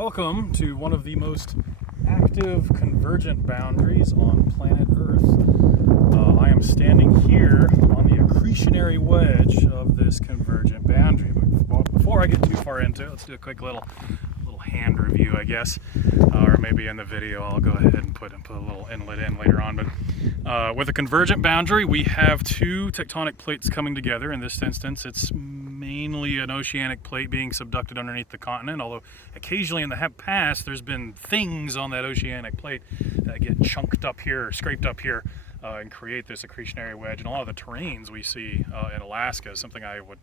Welcome to one of the most active convergent boundaries on planet Earth. I am standing here on the accretionary wedge of this convergent boundary. But before I get too far into it, let's do a quick little hand review, I guess. Or maybe in the video I'll go ahead and put a little inlet in later on. But with a convergent boundary, we have two tectonic plates coming together. In this instance, it's mainly an oceanic plate being subducted underneath the continent, although occasionally in the past there's been things on that oceanic plate that get chunked up here, or scraped up here, and create this accretionary wedge. And a lot of the terrains we see in Alaska is something I would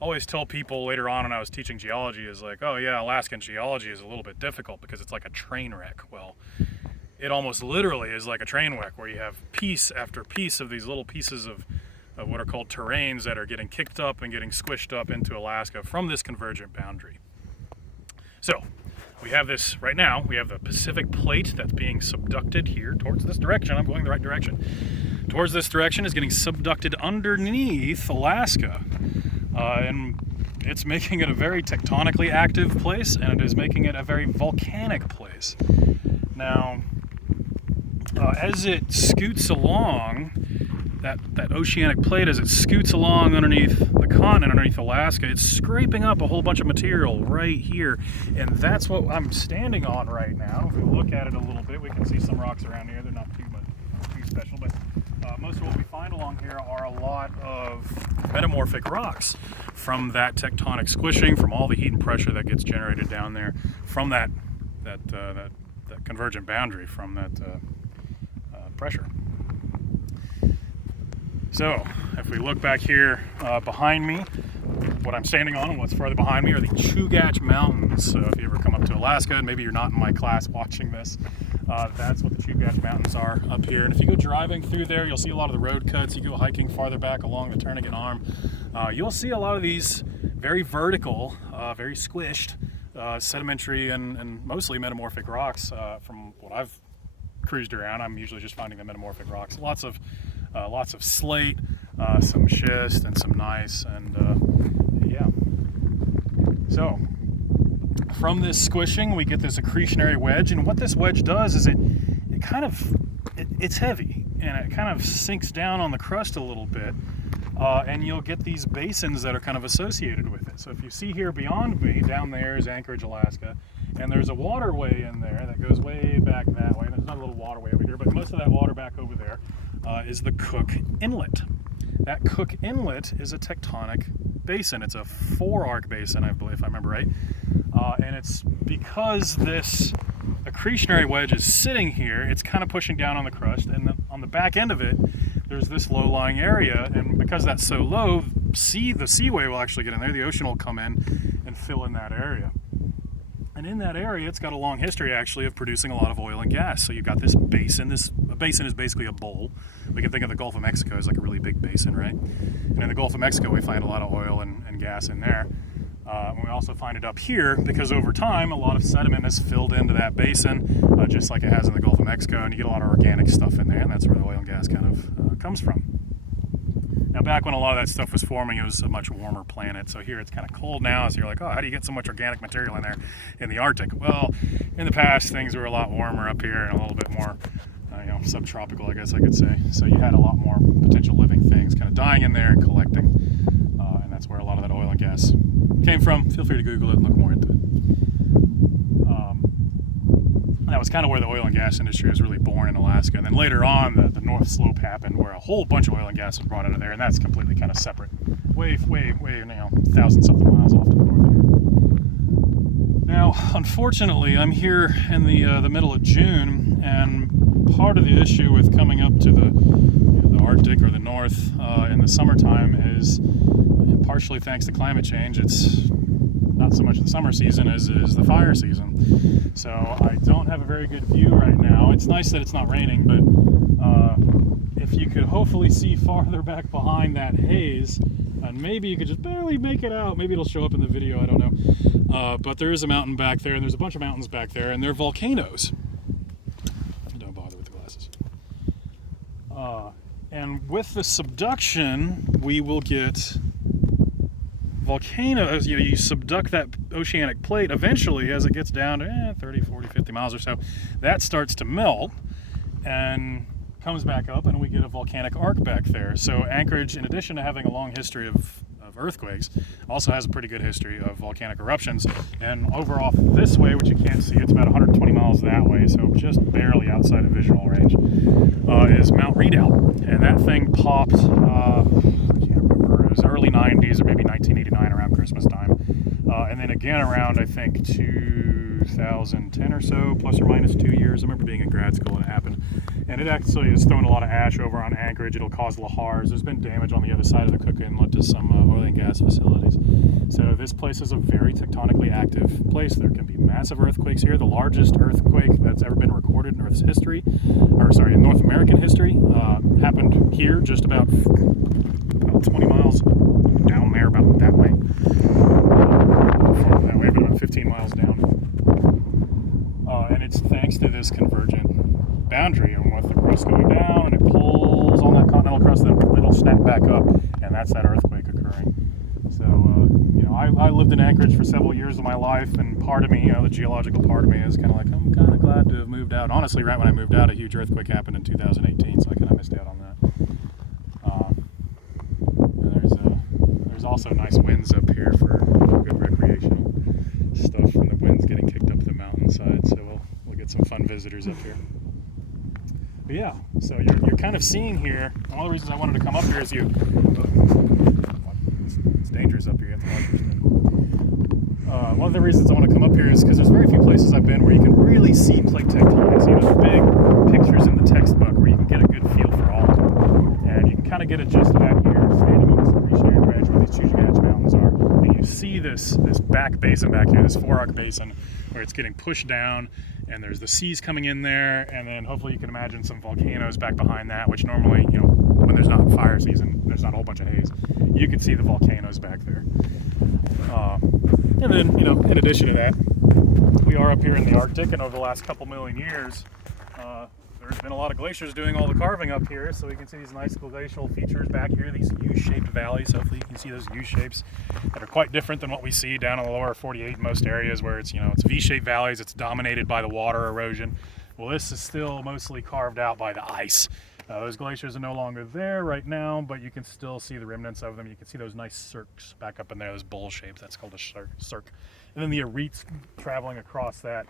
always tell people later on when I was teaching geology is like, oh yeah, Alaskan geology is a little bit difficult because it's like a train wreck. Well, it almost literally is like a train wreck where you have piece after piece of these little pieces of what are called terrains that are getting kicked up and getting squished up into Alaska from this convergent boundary. So we have this right now, we have the Pacific plate that's being subducted here towards this direction. I'm going the right direction. Towards this direction is getting subducted underneath Alaska. And it's making it a very tectonically active place, and it is making it a very volcanic place. Now, as it scoots along, that oceanic plate, as it scoots along underneath the continent, underneath Alaska, it's scraping up a whole bunch of material right here, and that's what I'm standing on right now. If we look at it a little bit, we can see some rocks around here. They're not too special, but most of what we find along here are a lot of metamorphic rocks from that tectonic squishing, from all the heat and pressure that gets generated down there from that convergent boundary, from that pressure. So if we look back here behind me, what I'm standing on and what's farther behind me are the Chugach Mountains. So if you ever come up to Alaska, and maybe you're not in my class watching this, that's what the Chugach Mountains are up here. And if you go driving through there, you'll see a lot of the road cuts. You go hiking farther back along the Turnagain Arm, you'll see a lot of these very vertical, very squished, sedimentary and mostly metamorphic rocks. From what I've cruised around, I'm usually just finding the metamorphic rocks. Lots of slate, some schist, and some gneiss, and yeah. So from this squishing, we get this accretionary wedge, and what this wedge does is it's heavy, and it kind of sinks down on the crust a little bit, and you'll get these basins that are kind of associated with it. So if you see here beyond me, down there is Anchorage, Alaska, and there's a waterway in there that goes way back that way. There's not a little waterway over here, but most of that water back over there is the Cook Inlet. That Cook Inlet is a tectonic basin. It's a 4-arc basin, I believe, if I remember right. And it's because this accretionary wedge is sitting here, it's kind of pushing down on the crust, and on the back end of it, there's this low-lying area, and because that's so low, the seaway will actually get in there. The ocean will come in and fill in that area. And in that area, it's got a long history, actually, of producing a lot of oil and gas. So you've got this basin. A basin is basically a bowl. We can think of the Gulf of Mexico as like a really big basin, right? And in the Gulf of Mexico, we find a lot of oil and gas in there. And we also find it up here because over time, a lot of sediment has filled into that basin, just like it has in the Gulf of Mexico, and you get a lot of organic stuff in there, and that's where the oil and gas kind of comes from. Now, back when a lot of that stuff was forming, it was a much warmer planet. So here it's kind of cold now. So you're like, oh, how do you get so much organic material in there in the Arctic? Well, in the past, things were a lot warmer up here and a little bit more, subtropical, I guess I could say. So you had a lot more potential living things kind of dying in there and collecting. And that's where a lot of that oil and gas came from. Feel free to Google it and look more into it. That was kind of where the oil and gas industry was really born in Alaska. And then later on, the North Slope happened where a whole bunch of oil and gas was brought out of there, and that's completely kind of separate. Way, 1,000-something miles off to the north here. Now, unfortunately, I'm here in the middle of June, and part of the issue with coming up to the Arctic or the north in the summertime is, partially thanks to climate change, it's not so much the summer season as the fire season. So I don't have a very good view right now. It's nice that it's not raining, but if you could hopefully see farther back behind that haze, and maybe you could just barely make it out. Maybe it'll show up in the video, I don't know. But there is a mountain back there, and there's a bunch of mountains back there, and they're volcanoes. Don't bother with the glasses. And with the subduction, we will get volcano, as you subduct that oceanic plate, eventually as it gets down to 30, 40, 50 miles or so, that starts to melt and comes back up, and we get a volcanic arc back there. So Anchorage, in addition to having a long history of earthquakes, also has a pretty good history of volcanic eruptions. And over off this way, which you can't see, it's about 120 miles that way, so just barely outside of visual range, is Mount Redoubt. And that thing popped, I can't remember, it was early 90s or maybe 1989 around Christmas time. And then again around, I think, 2010 or so, plus or minus 2 years. I remember being in grad school when it happened. And it actually has thrown a lot of ash over on Anchorage. It'll cause lahars. There's been damage on the other side of the Cook Inlet to some oil and gas facilities. So this place is a very tectonically active place. There can be massive earthquakes here. The largest earthquake that's ever been recorded in Earth's history, in North American history, happened here just about 20 miles down there, about that way. That way, about 15 miles down. And it's thanks to this convergent boundary, and with the crust going down and it pulls on that continental crust, then it'll snap back up, and that's that earthquake occurring. So I lived in Anchorage for several years of my life, and part of me, the geological part of me, is kind of like, I'm kind of glad to have moved out. Honestly, right when I moved out, a huge earthquake happened in 2018, so I kind of missed out on that. And there's also nice winds up here for good recreational stuff from the winds getting kicked up the mountainside, so we'll get some fun visitors up here. But yeah, so you're kind of seeing here, one of the reasons I wanted to come up here is it's dangerous up here, you have to watch your step. One of the reasons I want to come up here is because there's very few places I've been where you can really see plate tectonics, the big pictures in the textbook where you can get a good feel for all of them. And you can kind of get a gist of that here, standing on this appreciated ridge where these Chugach Mountains are. And you see this back basin back here, this fork basin, where it's getting pushed down, and there's the seas coming in there, and then hopefully you can imagine some volcanoes back behind that, which normally, when there's not fire season, there's not a whole bunch of haze, you can see the volcanoes back there. And then, in addition to that, we are up here in the Arctic, and over the last couple million years, there's been a lot of glaciers doing all the carving up here, so we can see these nice glacial features back here, these U-shaped valleys. Hopefully you can see those U-shapes that are quite different than what we see down in the lower 48 in most areas, where it's, it's V-shaped valleys, it's dominated by the water erosion. Well, this is still mostly carved out by the ice. Those glaciers are no longer there right now, but you can still see the remnants of them. You can see those nice cirques back up in there, those bowl shapes. That's called a cirque. And then the aretes traveling across that,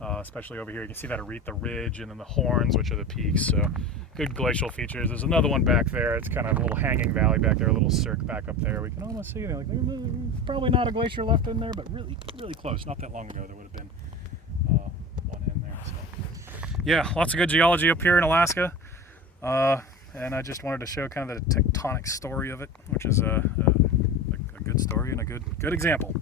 especially over here. You can see that arete, the ridge, and then the horns, which are the peaks. So good glacial features. There's another one back there. It's kind of a little hanging valley back there, a little cirque back up there. We can almost see, there's probably not a glacier left in there, but really, really close. Not that long ago, there would have been one in there. So yeah, lots of good geology up here in Alaska. And I just wanted to show kind of the tectonic story of it, which is a good story and a good example.